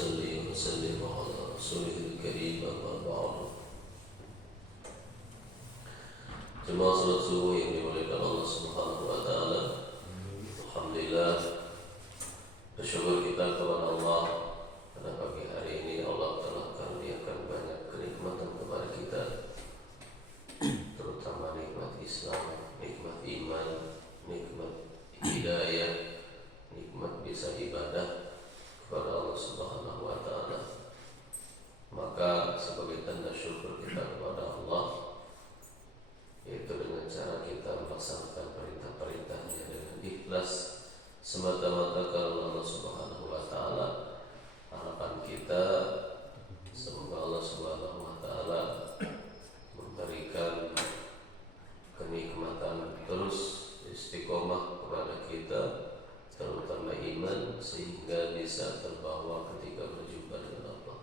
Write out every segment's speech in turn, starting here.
نصلي ونسلم على رسوله الكريم أما بعد. Jemaah salat subuh yang dimuliakan Allah Subhanahu wa taala. Alhamdulillah, bersyukur kita kepada Allah pada pagi hari ini Allah telah karuniakan banyak kenikmatan kepada kita, terutama nikmat Islam, nikmat iman, nikmat hidayah, nikmat bisa ibadah kepada Allah Subhanahu wa taala. Maka sebagai tanda syukur kita kepada Allah, yaitu dengan cara kita melaksanakan perintah-perintahnya dengan ikhlas semata-mata karena Allah Subhanahu wa taala. Harapan kita semoga Allah Subhanahu wa taala memberikan kenikmatan terus istiqomah kepada kita, terutama iman, sehingga bisa terbawa ketika berjumpa dengan Allah.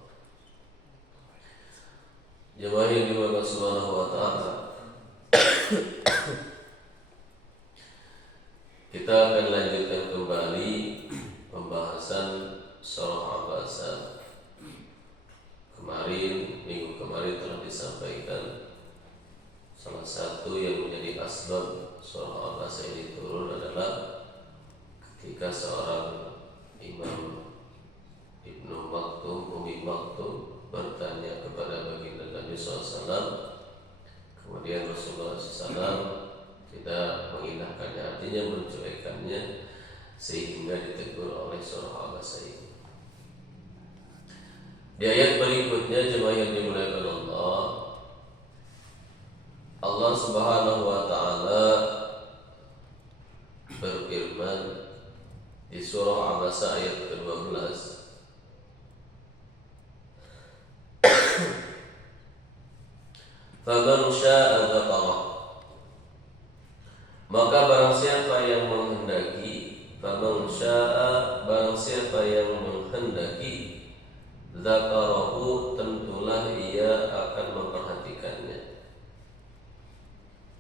Jemaah yang dimuliakan Allah Subhanahu wa taala, kita akan lanjutkan kembali pembahasan surah Abasa. Minggu kemarin telah disampaikan salah satu yang menjadi asbab surah Abasa ini turun adalah ketika seorang Imam Ibnu Maktum, Umi Maktum bertanya kepada baginda Nabi SAW. Kemudian Rasulullah SAW tidak mengindahkannya, artinya mencuekannya, sehingga ditegur oleh surah Abasa ini. Di ayat berikutnya, jemaah yang dimuliakan Allah, Allah Subhanahu wa taala berfirman di surah Abasa ayat ke-12, "Faman syaa'a dzakara." Maka barang siapa yang menghendaki, faman syaa'a, barang siapa yang menghendaki, dzakarahu, tentulah ia akan memperhatikannya.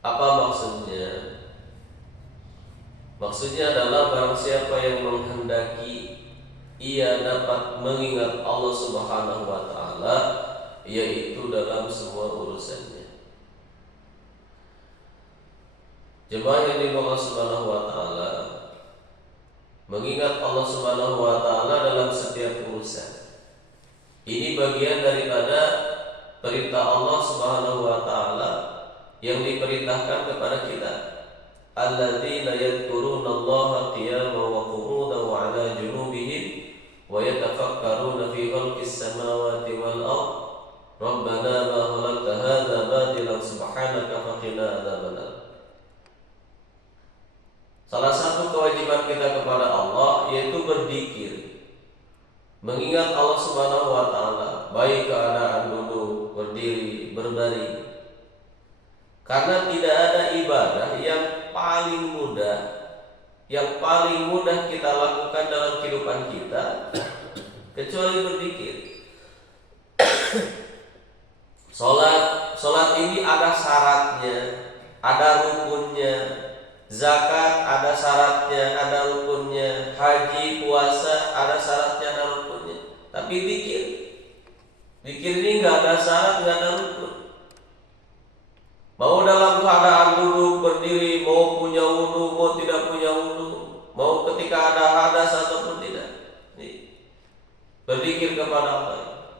Apa maksudnya? Maksudnya adalah barang siapa yang menghendaki, ia dapat mengingat Allah Subhanahu wa taala, yaitu dalam semua urusannya. Jemaah yang dimuliakan Allah Subhanahu wa taala, mengingat Allah Subhanahu wa taala dalam setiap urusan. Ini bagian daripada perintah Allah Subhanahu wa taala yang diperintahkan kepada kita. Alladzina yadhkurunallaha qiyaman wa qu'udan wa 'ala junubihim wa yatafakkaruna fi khalqis samawati wal ardh. Rabbana ma khalaqta hadza batilan subhanaka faqina adzabannar. Salah satu kewajiban kita kepada Allah yaitu berzikir, mengingat Allah Subhanahu wa taala, baik keadaan duduk, berdiri, berbaring. Karena tidak ada ibadah yang paling mudah kita lakukan dalam kehidupan kita kecuali berzikir. Salat ini ada syaratnya, ada rukunnya. Zakat ada syaratnya, ada rukunnya. Haji, puasa ada syaratnya, ada rukunnya. Tapi zikir ini nggak ada syarat, nggak ada rukun. Mau dalam keadaan duduk, berdiri, mau punya wudu, mau tidak punya wudu, mau ketika ada hadas ataupun tidak, berzikir kepada Allah.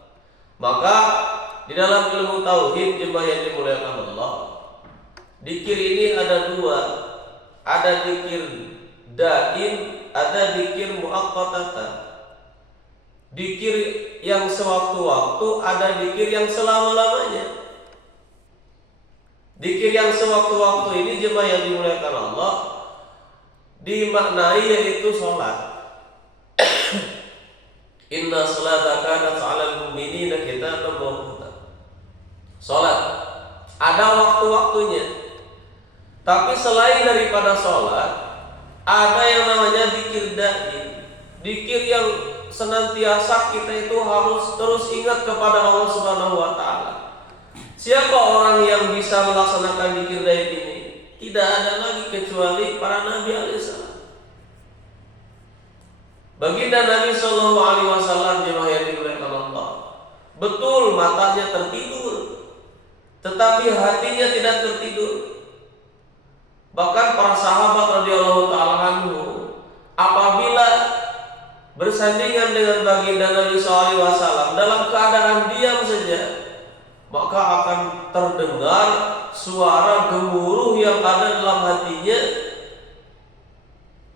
Maka di dalam ilmu tauhid, jemaah yang dimuliakan Allah, zikir ini ada dua. Ada zikir daim, ada zikir muaqqatan. Zikir yang sewaktu-waktu, ada zikir yang selama-lamanya. Zikir yang sewaktu-waktu ini, jemaah yang dimuliakan Allah, dimaknai yaitu sholat. Inna sholata kanat 'alal mu'minina kitaban mawquta. Sholat ada waktu-waktunya. Tapi selain daripada sholat, ada yang namanya zikir daim, zikir yang senantiasa kita itu harus terus ingat kepada Allah Subhanahu wa taala. Siapa orang yang bisa melaksanakan zikir daim ini? Tidak ada lagi kecuali para nabi alaihissalam. Baginda Nabi Shallallahu Alaihi Wasallam, jemaah yang Betul matanya tertidur, tetapi hatinya tidak tertidur. Bahkan para sahabat radhiyallahu taala anhu apabila bersandingan dengan baginda Nabi SAW dalam keadaan diam saja, maka akan terdengar suara gemuruh yang ada dalam hatinya.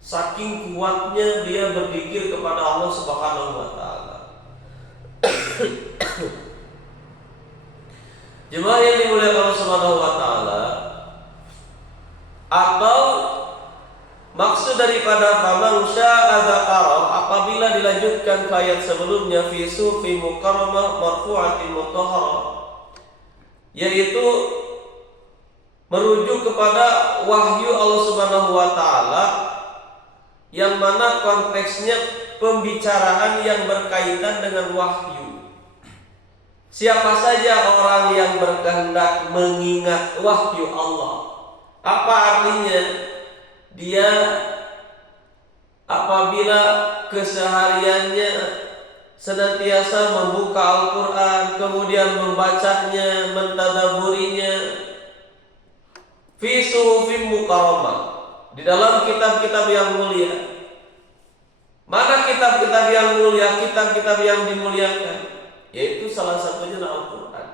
Saking kuatnya dia berzikir kepada Allah Subhanahu wa taala. Jemaah yang dimuliakan Allah Subhanahu wa taala, atau maksud daripada faman syaa'a dzakara apabila dilanjutkan ke ayat sebelumnya fi sufi mukarramah marfu'atin mutahharah, yaitu merujuk kepada wahyu Allah Subhanahu wa taala yang mana konteksnya pembicaraan yang berkaitan dengan wahyu. Siapa saja orang yang berkehendak mengingat wahyu Allah, apa artinya? Dia apabila kesehariannya senantiasa membuka Al-Quran, kemudian membacanya, mentadaburinya, fi suhufin mukarramah, di dalam kitab-kitab yang mulia. Mana kitab-kitab yang mulia, kitab-kitab yang dimuliakan? Yaitu salah satunya Al-Quran.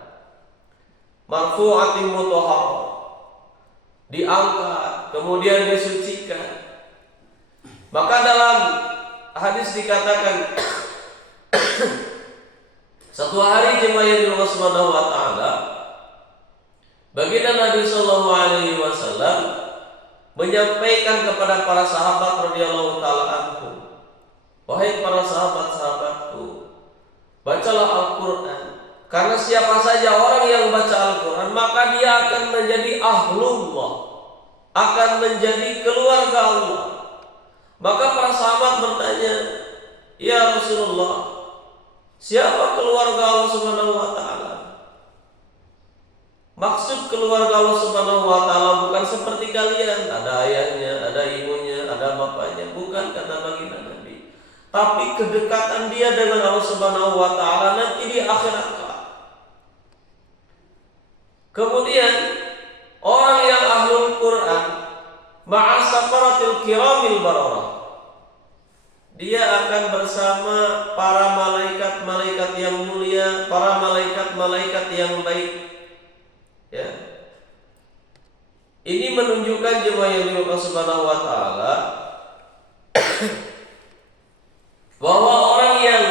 Marfu'atin mutahharah, diangkat, kemudian disucikan. Maka dalam hadis dikatakan satu hari jemaah yang dirahmati Allah Subhanahu wa taala, baginda Nabi sallallahu alaihi wasallam menyampaikan kepada para sahabat radhiyallahu taala anhum, wahai para sahabat-sahabatku, bacalah Al-Quran, karena siapa saja orang yang baca Al-Quran maka dia akan menjadi ahlullah, akan menjadi keluarga Allah. Maka para sahabat bertanya, ya Rasulullah, siapa keluarga Allah Subhanahu wa taala? Maksud keluarga Allah Subhanahu wa taala bukan seperti kalian, ada ayahnya, ada ibunya, ada bapaknya, bukan kata baginda Nabi. Tapi kedekatan dia dengan Allah Subhanahu wa taala nanti di akhirat. Kemudian orang yang ahlul Quran ma'a safaratil kiramil bararah, dia akan bersama para malaikat-malaikat yang mulia, para malaikat-malaikat yang baik. Ya. Ini menunjukkan jemaah yang dimuliakan Allah Subhanahu wa taala bahwa orang yang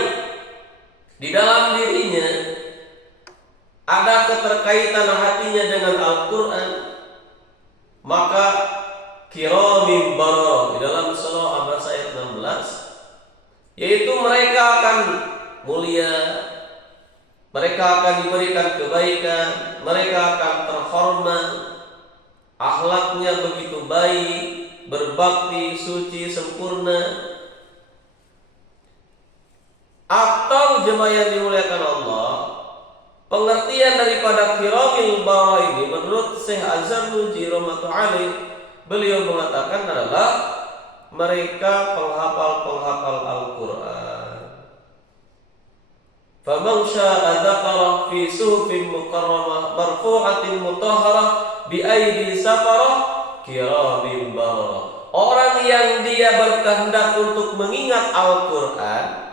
di dalam dirinya ada keterkaitan hatinya dengan Al-Quran, maka kiramim bararah di dalam surah Abasa ayat 16, yaitu mereka akan mulia, mereka akan diberikan kebaikan, mereka akan terhormat, akhlaknya begitu baik, berbakti, suci, sempurna. Atau jemaah yang dimuliakan Allah, pengertian daripada kiramil bararah ini menurut Syekh Az-Zarnuji rahmatullahi alaih, beliau mengatakan adalah mereka penghafal-penghafal Al-Quran. Faman syaa'a dzakara fi suhufin mukarramah marfu'atin mutahharah bi aidi safarah kiramim bararah. Orang yang dia berkehendak untuk mengingat Al-Quran,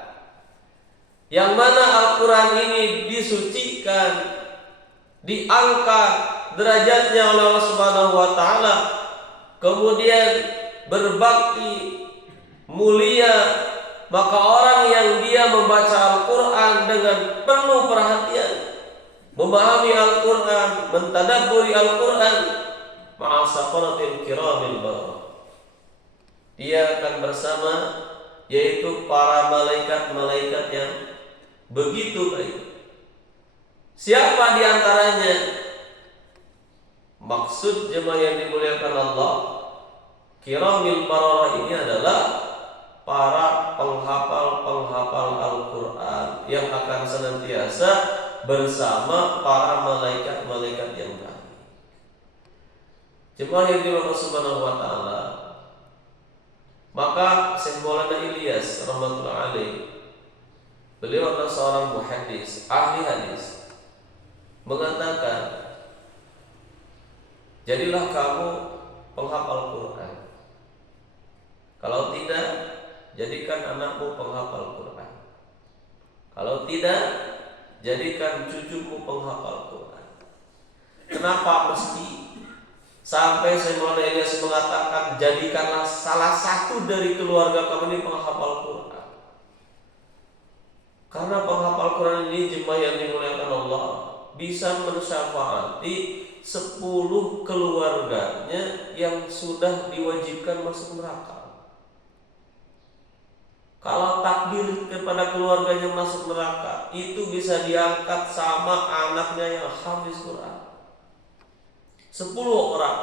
yang mana Al-Quran ini disucikan, diangkat derajatnya oleh Allah Subhanahu wa taala, kemudian berbakti, mulia, maka orang yang dia membaca Al-Quran dengan penuh perhatian, memahami Al-Quran, mentadabburi Al-Quran, ma'a safaratil kiramil bararah, dia akan bersama yaitu para malaikat-malaikat yang begitu baik. Siapa di antaranya? Maksud jemaah yang dimuliakan Allah, kiramil bararah ini adalah para penghafal-penghafal Al-Quran yang akan senantiasa bersama para malaikat-malaikat yang baik. Jemaah yang dimuliakan Subhanahu wa taala, maka Syekh Maulana Ilyas rahmatullahi alaih beliau adalah seorang muhaddis, ahli hadis, mengatakan, jadilah kamu penghafal Quran. Kalau tidak, jadikan anakmu penghafal Quran. Kalau tidak, jadikan cucumu penghafal Quran. Kenapa mesti? Sampai Syekh Maulana Ilyas mengatakan, jadikanlah salah satu dari keluarga kamu ini penghafal Quran. Karena penghafal Quran ini, jemaah yang dimuliakan Allah, bisa mensyafaati 10 keluarganya yang sudah diwajibkan masuk neraka. Kalau takdir kepada keluarganya masuk neraka, itu bisa diangkat sama anaknya yang hafiz Quran. 10 orang.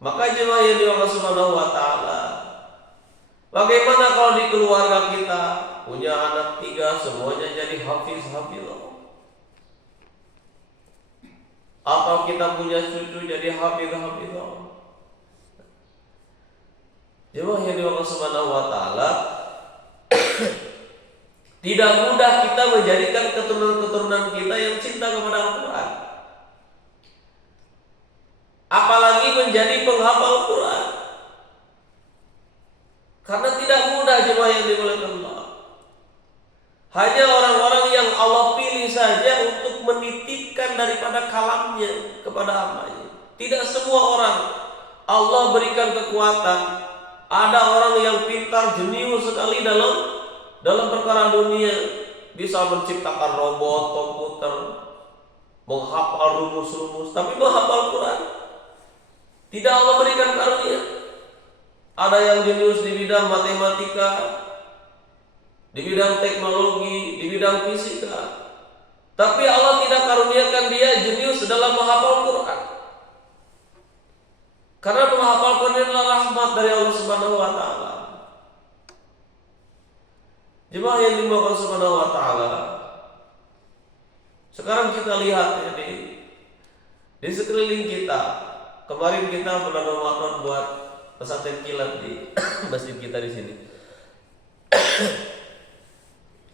Maka jemaah yang dirahmati Allah Subhanahu wa taala, bagaimana kalau di keluarga kita punya anak 3 semuanya jadi hafiz-hafizah? Atau kita punya cucu jadi hafiz-hafizah? Jemaah yang dirahmati Allah Subhanahu wa taala, tidak mudah kita menjadikan keturunan-keturunan kita yang cinta kepada Al-Quran, apalagi menjadi penghafal Quran. Karena tidak mudah jemaah yang dimuliakan Allah. Hanya orang-orang yang Allah pilih saja untuk menitipkan daripada kalamnya kepada hambanya. Tidak semua orang Allah berikan kekuatan. Ada orang yang pintar, jenius sekali dalam perkara dunia, bisa menciptakan robot, komputer, menghafal rumus-rumus, tapi menghafal Quran tidak Allah berikan karunia. Ada yang jenius di bidang matematika, di bidang teknologi, di bidang fisika, tapi Allah tidak karuniakan dia jenius dalam menghafal Quran. Karena menghafal Quran adalah rahmat dari Allah Subhanahu wa taala. Jemaah yang dimuliakan Allah Subhanahu wa taala, sekarang kita lihat ya, di sekeliling kita. Kemarin kita bulan Ramadan buat pesantren kilat di masjid kita di sini.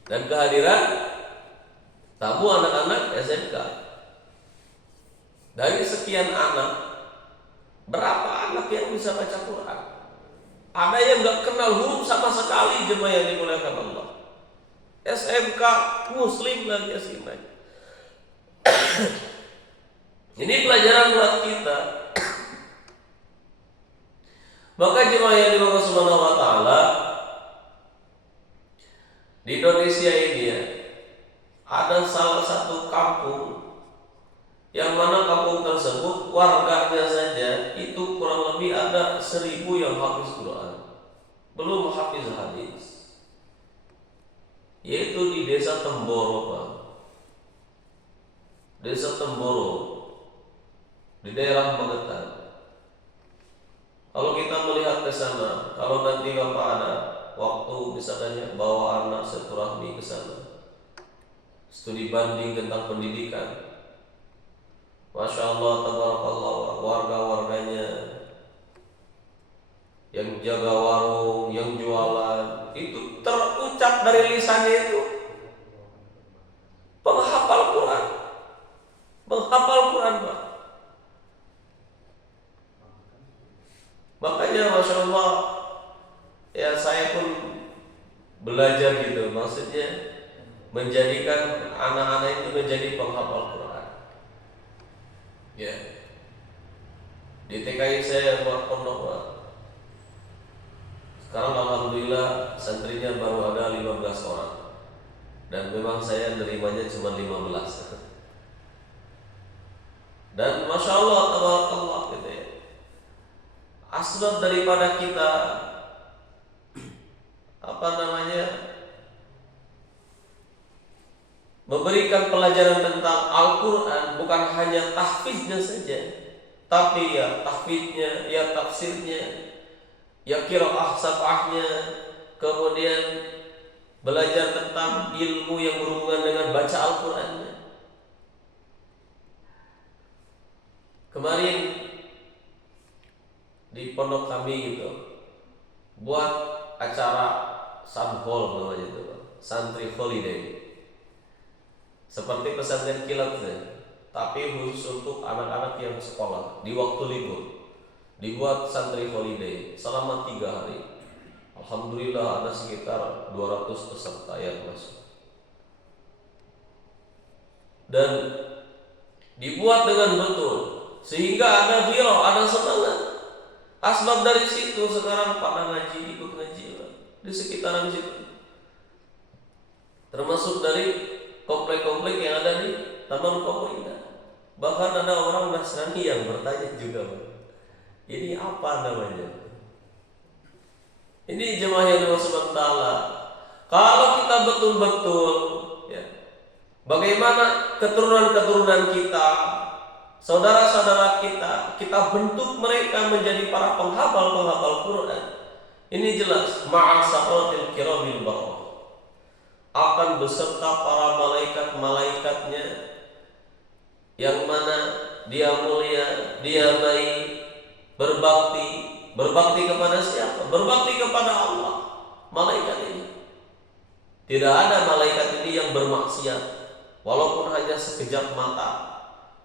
Dan kehadiran tamu anak-anak SMK. Dari sekian anak, berapa anak yang bisa baca Quran? Ada yang gak kenal huruf sama sekali, jemaah yang dimuliakan Allah. SMK Muslim lagi asinanya. Ini pelajaran buat kita. Maka jemaah yang dimuliakan Allah Subhanahu wa taala, di Indonesia ini ya, ada salah satu kampung yang mana kampung tersebut warganya saja itu kurang lebih ada 1000 yang hafiz Quran, belum hafiz hadis, yaitu di desa Temboro, Pak. Desa Temboro di daerah Magetan. Kalau kita melihat ke sana, kalau nanti Bapak ada waktu misalnya bawa anak silaturahmi ke sana, studi banding tentang pendidikan, Masya Allah, tabarakallah, warga-warganya yang jaga warung, yang jualan, itu terucap dari lisannya itu penghafal Quran, menghafal Quran, Pak. Makanya Masya Allah, ya saya pun belajar gitu, maksudnya menjadikan anak-anak itu menjadi penghafal Quran. Ya, di TKI saya buat pondok, Pak. Sekarang alhamdulillah santrinya baru ada 15 orang, dan memang saya nerimanya cuma 15. Dan Masya Allah, tabarakallah gitu ya. Asbab daripada kita memberikan pelajaran tentang Al-Quran bukan hanya tahfiznya saja, tapi ya tahfiznya, ya tafsirnya, ya qiraah sab'ahnya, kemudian belajar tentang ilmu yang berhubungan dengan baca Al-Qurannya. Kemarin di pondok kami gitu buat acara Sunhol namanya itu Pak, santri holiday. Seperti pesantren kilat tapi khusus untuk anak-anak yang sekolah di waktu libur. Dibuat santri holiday selama 3 hari. Alhamdulillah ada sekitar 200 peserta yang masuk. Dan dibuat dengan betul sehingga ada viral, ada semangat. Asbab dari situ sekarang pada ngaji, ikut ngaji di sekitaran situ. Termasuk dari komplek-komplek yang ada di Taman Pokok Indah. Bahkan ada orang Nasrani yang bertanya juga, ini apa namanya? Ini jemaah yang dimaksud Allah. Kalau kita betul-betul ya, bagaimana keturunan-keturunan kita, saudara-saudara kita bentuk mereka menjadi para penghafal Quran. Ini jelas ma'asaqatil kiramil barrah, akan beserta para malaikat-malaikatnya yang mana dia mulia, dia baik, berbakti kepada siapa? Berbakti kepada Allah. Malaikat ini tidak ada malaikat ini yang bermaksiat walaupun hanya sekejap mata.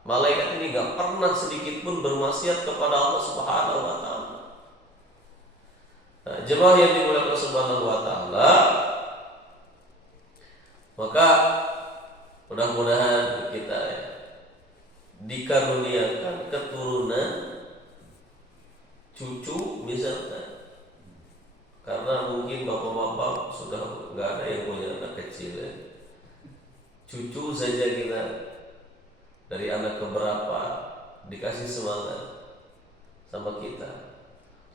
Malaikat ini gak pernah sedikit pun bermaksiat kepada Allah Subhanahu wa ta'ala. Nah, jemaah yang dimuliakan Subhanahu wa ta'ala, maka mudah-mudahan kita dikaruniakan keturunan cucu misalkan, karena mungkin bapak-bapak sudah nggak ada yang punya anak kecil ya. Cucu saja kita dari anak keberapa dikasih semangat sama kita.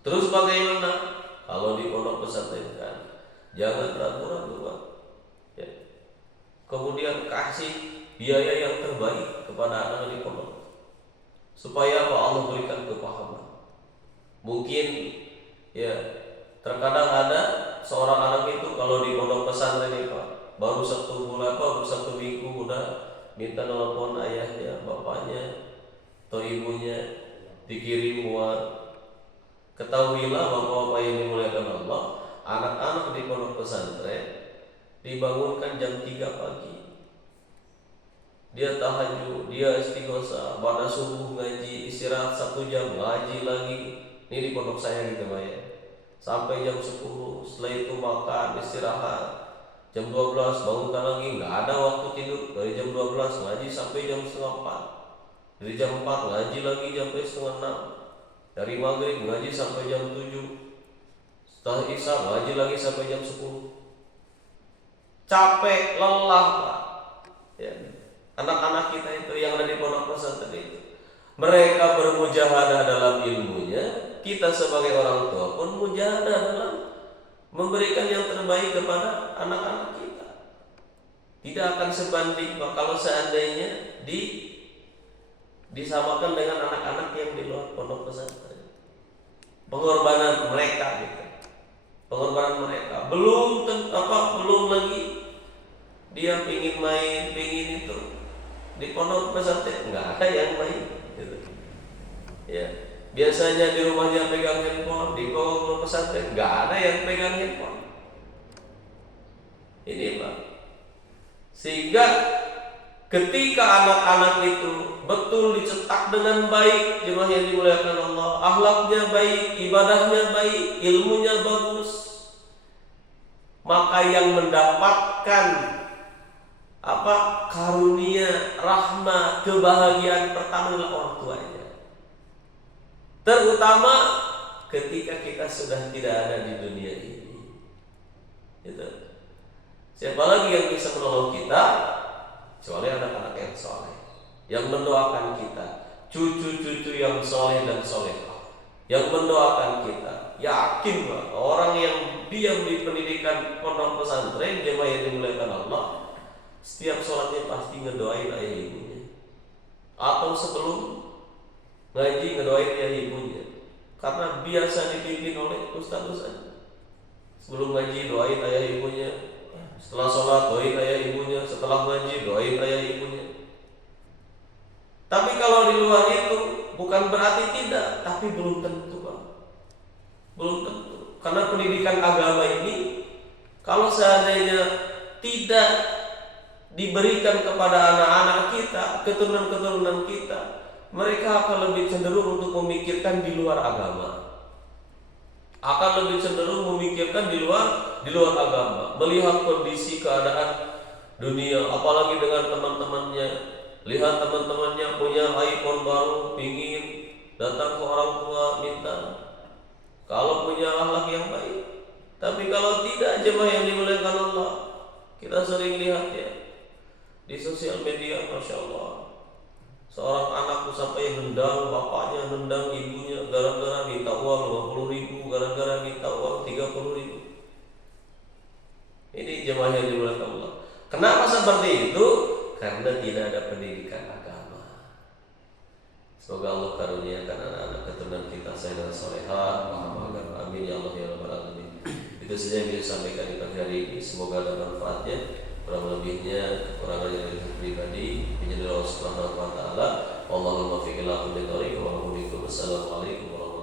Terus bagaimana kalau di pondok pesantren kan? Jangan ragu-ragu Pak. Ya. Kemudian kasih biaya yang terbaik kepada anak di pondok supaya apa? Allah berikan kepahaman. Mungkin ya terkadang ada seorang anak itu kalau di pondok pesantren ini Pak, baru 1 bulan baru 1 minggu udah minta nelpon ayahnya, bapaknya atau ibunya dikirim uang. Ketahuilah bapak-bapak yang dimuliakan Allah, anak-anak di pondok pesantren dibangunkan jam 3 pagi. Dia tahajud, dia istighosah, pada subuh ngaji, istirahat 1 jam, ngaji lagi. Ini di pondok saya gitu Pak ya. Sampai jam 10, setelah itu makan, istirahat. Jam 12 bangunkan lagi, nggak ada waktu tidur. Dari jam 12 ngaji sampai jam setengah 4. Dari jam 4 ngaji lagi sampai setengah 6. Dari maghrib ngaji sampai jam 7. Setelah isya ngaji lagi sampai jam 10. Capek, lelah Pak ya. Anak-anak kita itu yang ada di pondok pesantren itu, mereka bermujahadah dalam ilmunya. Kita sebagai orang tua pun mujahadah dalam memberikan yang terbaik kepada anak-anak kita. Tidak akan sebanding Pak kalau seandainya disamakan dengan anak-anak yang di luar pondok pesantren. Pengorbanan mereka gitu. Pengorbanan mereka belum lagi dia pingin main, pingin itu. Di pondok pesantren nggak ada yang main gitu. Ya, biasanya di rumahnya pegang handphone, di pondok pesantren nggak ada yang pegang handphone. Ini Pak. Sehingga ketika anak-anak itu betul dicetak dengan baik, jemaah yang dimuliakan Allah, akhlaknya baik, ibadahnya baik, ilmunya bagus, maka yang mendapatkan karunia, rahmat, kebahagiaan pertama adalah orang tuanya. Terutama ketika kita sudah tidak ada di dunia ini. Gitu. Siapa lagi yang bisa menolong kita kecuali anak-anak yang soleh, yang mendoakan kita, cucu-cucu yang soleh dan solehah, yang mendoakan kita. Yakin Pak, orang yang diam di pendidikan pondok pesantren, jemaah yang dimuliakan Allah, setiap sholatnya pasti ngedoain ayah ibunya, atau sebelum ngaji ngedoain ayah ibunya, karena biasa dipimpin oleh ustaz-ustaz. Sebelum ngaji doain ayah ibunya, setelah sholat doain ayah ibunya, setelah ngaji doain ayah ibunya. Tapi kalau di luar itu bukan berarti tidak, tapi belum tentu Pak. Belum tentu. Karena pendidikan agama ini Kalau seandainya tidak diberikan kepada anak-anak kita, keturunan-keturunan kita, mereka akan lebih cenderung untuk memikirkan di luar agama. Akan lebih cenderung memikirkan di luar agama, melihat kondisi keadaan dunia, apalagi dengan teman-temannya. Lihat teman-temannya punya iPhone baru, pingin datang ke orang tua minta. Kalau punya akhlak yang baik. Tapi kalau tidak, jemaah yang dimuliakan Allah, kita sering lihat ya di sosial media, masya Allah, seorang anak sampai hendang bapaknya, hendang ibunya, gara-gara minta uang 50.000, gara-gara minta uang 30.000. Ini jemaah yang dimuliakan Allah. Kenapa seperti itu? Karena tidak ada pendidikan agama. Semoga Allah karuniakan anak-anak keturunan kita sayang dan solehah, paham agama. Amin ya Allah ya Rabbal alamin. Itu saja yang bisa sampaikan di pagi hari ini. Semoga ada manfaatnya. Kurang lebihnya kekurangannya dari pribadi. Menjadi Allah Subhanahu wa taala. Wallahul muwaffiq ila aqwamit thoriq. Wassalamualaikum warahmatullahi wabarakatuh.